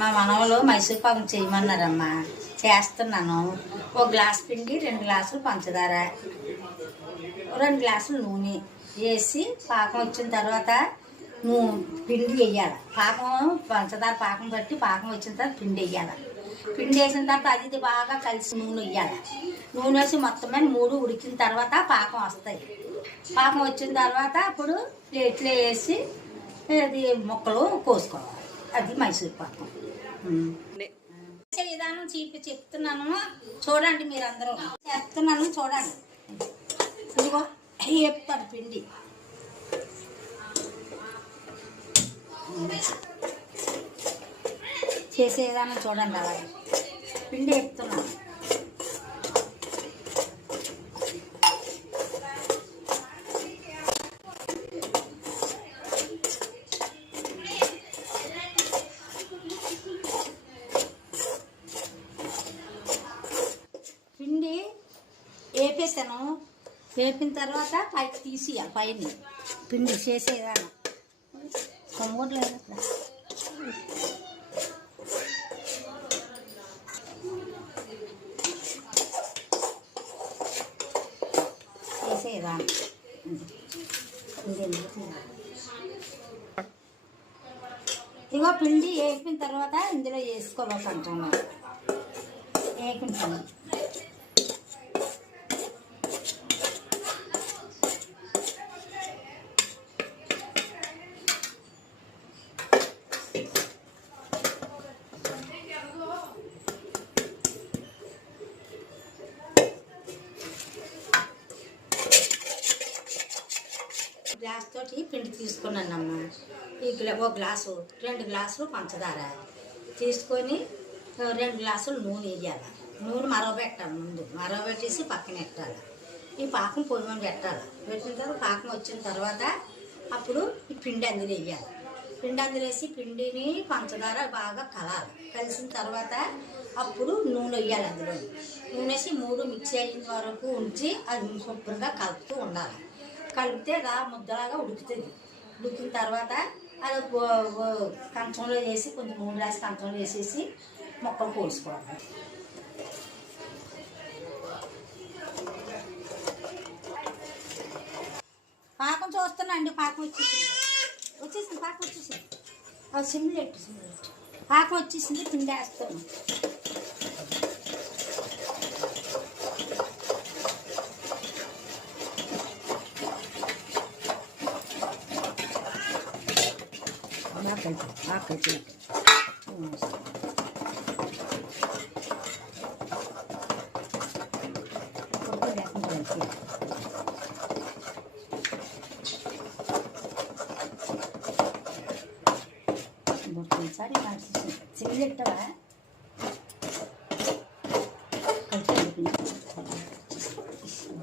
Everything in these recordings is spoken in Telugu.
మా మనవలు మైసూర్ పాకం చేయమన్నారమ్మా, చేస్తున్నాను. ఒక గ్లాస్ పిండి, 2 గ్లాసులు పంచదార, 2 గ్లాసులు నూనె వేసి పాకం వచ్చిన తర్వాత పిండి వేయాలి. పాకం పంచదార పాకం బట్టి పాకం వచ్చిన తర్వాత పిండి వేయాలి. పిండి వేసిన తర్వాత అది బాగా కలిసి నూనె వేయాలి. నూనె వేసి మొత్తం 3 ఉడికిన తర్వాత పాకం వస్తాయి. పాకం వచ్చిన తర్వాత అప్పుడు ప్లేట్లో వేసి అది ముక్కలు కోసుకోవాలి. అది మైసూర్ పాకం. విధానం చెప్తున్నాను చూడండి, మీరందరూ చెప్తున్నాను చూడండి. ఇదిగో చెప్తాను పిండి చేసే విధానం చూడండి. అలాగే పిండి చెప్తున్నాను. పిండి వేపేసాను. వేపిన తర్వాత పైకి తీసియాలి. పైన పిండి చేసేదాన్ని కొమ్మట్లేదు అట్లా చేసేదాన్ని. ఇగో పిండి వేపిన తర్వాత ఇందులో వేసుకోవాలి. కొంచెం వేపించాను. గ్లాస్ తోటి పిండి తీసుకున్నానమ్మా. ఒక గ్లాసు, 2 గ్లాసులు పంచదార తీసుకొని 2 గ్లాసులు నూనె వేయాలి. నూనె మరగబెట్టాలి. ముందు మరగబెట్టేసి పక్కన పెట్టాలి. ఈ పాకం పొయ్యి మీద పెట్టాలి. పెట్టిన తర్వాత పాకం వచ్చిన తర్వాత అప్పుడు ఈ పిండి అందులో వేయాలి. పిండి అందులో వేసి పిండిని పంచదార బాగా కలాలి. కలిసిన తర్వాత అప్పుడు నూనె వేయాలి. అందులో నూనె వేసి 3 మిక్స్ అయిన వరకు ఉంచి అది శుభ్రంగా కలుపుతూ ఉండాలి. కలిపితే ముద్దలాగా ఉడుకుతుంది. ఉడికిన తర్వాత అది కంచంలో వేసి కొంచెం నూనె రాసి కంచంలో వేసేసి మొక్కలు కోసుకోవాలి. పాకం చూస్తున్నా అండి. పాకం వచ్చేసింది. పాకం వచ్చేసింది. అది సిమ్లెట్ పాకం వచ్చేసింది. పిండి వేస్తాను. ఒకసారి సిమ్లెట్టవా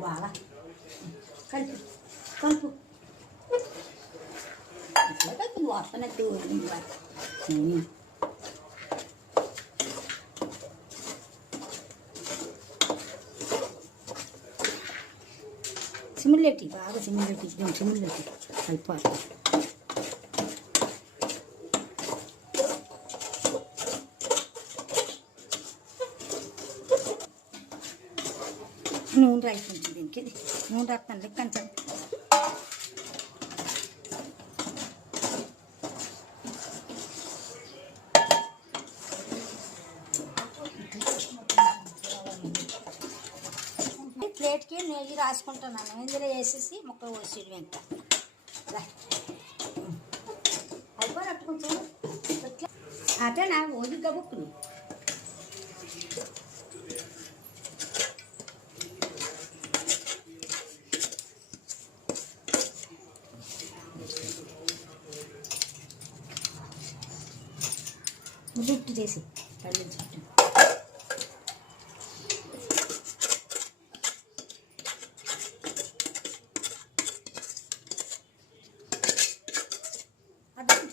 బాగా కలిపి కలుపు వాసనట్టు సిమ్లెట్టి బాగా సిమ్లెట్టి అయిపోయి నూనె రాయిపోయింది. దీనికి నూనె రాస్తాను కొంచెం. ప్లేట్కి నెయ్యి రాసుకుంటున్నాను. ఇందులో వేసేసి ముక్కలు పోసేయడం. ఇంకా అయిపోయినట్టు కొంచెం అదే నా ఓది గబుక్కుని జుట్టు చేసి పళ్ళు చుట్టూ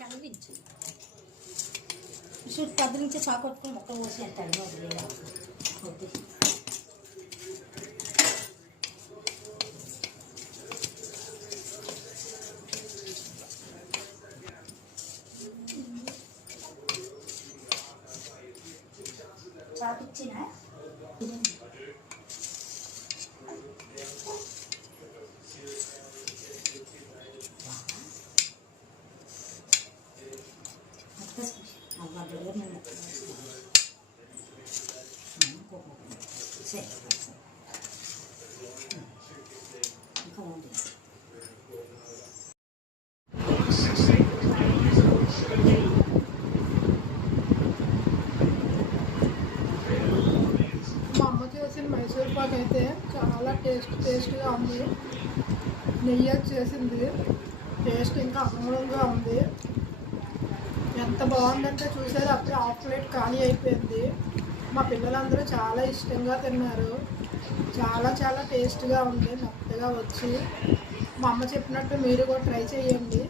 చదివించు. చుట్టూ పదిలించి చాకొట్టుకుని మొక్క పోసి అంటాడు. వద్దు చాపిచ్చిన ఇంకా ఉంది మా అమ్మ చేసిన మైసూర్ పాక్ అయితే చాలా టేస్ట్గా ఉంది. నెయ్యి చేసింది, టేస్ట్ ఇంకా అమూలంగా ఉంది. ఎంత బాగుందంటే చూసారు, అప్పుడే హాఫ్ ప్లేట్ ఖాళీ అయిపోయింది. మా పిల్లలందరూ చాలా ఇష్టంగా తిన్నారు. చాలా చాలా టేస్ట్గా ఉంది, మెత్తగా వచ్చి. మా అమ్మ చెప్పినట్టు మీరు కూడా ట్రై చేయండి.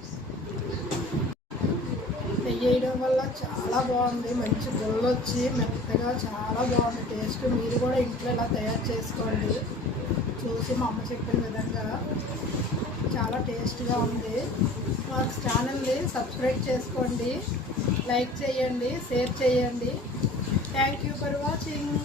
నెయ్యి వేయడం వల్ల చాలా బాగుంది, మంచి గుళ్ళు వచ్చి మెత్తగా చాలా బాగుంది టేస్ట్. మీరు కూడా ఇంట్లో ఇలా తయారు చేసుకోండి. చూసి మా అమ్మ చెప్పిన విధంగా చాలా టేస్ట్గా ఉంది. మా ఛానల్ని సబ్స్క్రైబ్ చేసుకోండి, లైక్ చేయండి, షేర్ చేయండి. Thank you for watching.